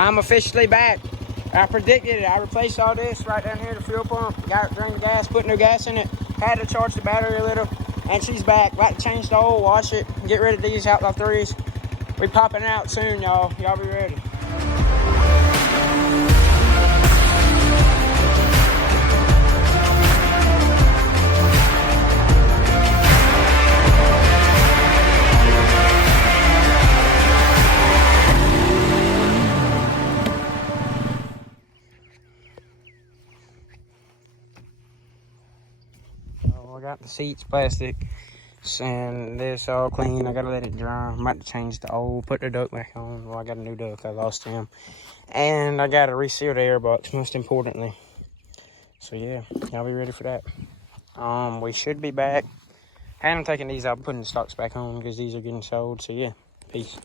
I'm officially back. I predicted it. I replaced all this right down here, the fuel pump. Got it, drained the gas, put new gas in it. Had to charge the battery a little. And she's back. About to change the oil, wash it, get rid of these Outlaw 3s. We popping out soon, y'all. Y'all be ready. I got the seats plastic and this all clean. I gotta let it dry. I'm about to change the oil, put the duct back on. Well, I got a new duct, I lost him. And I gotta reseal the air box, most importantly. So yeah, y'all be ready for that. We should be back. I haven't taken these out, putting the stocks back on because these are getting sold. So yeah, peace.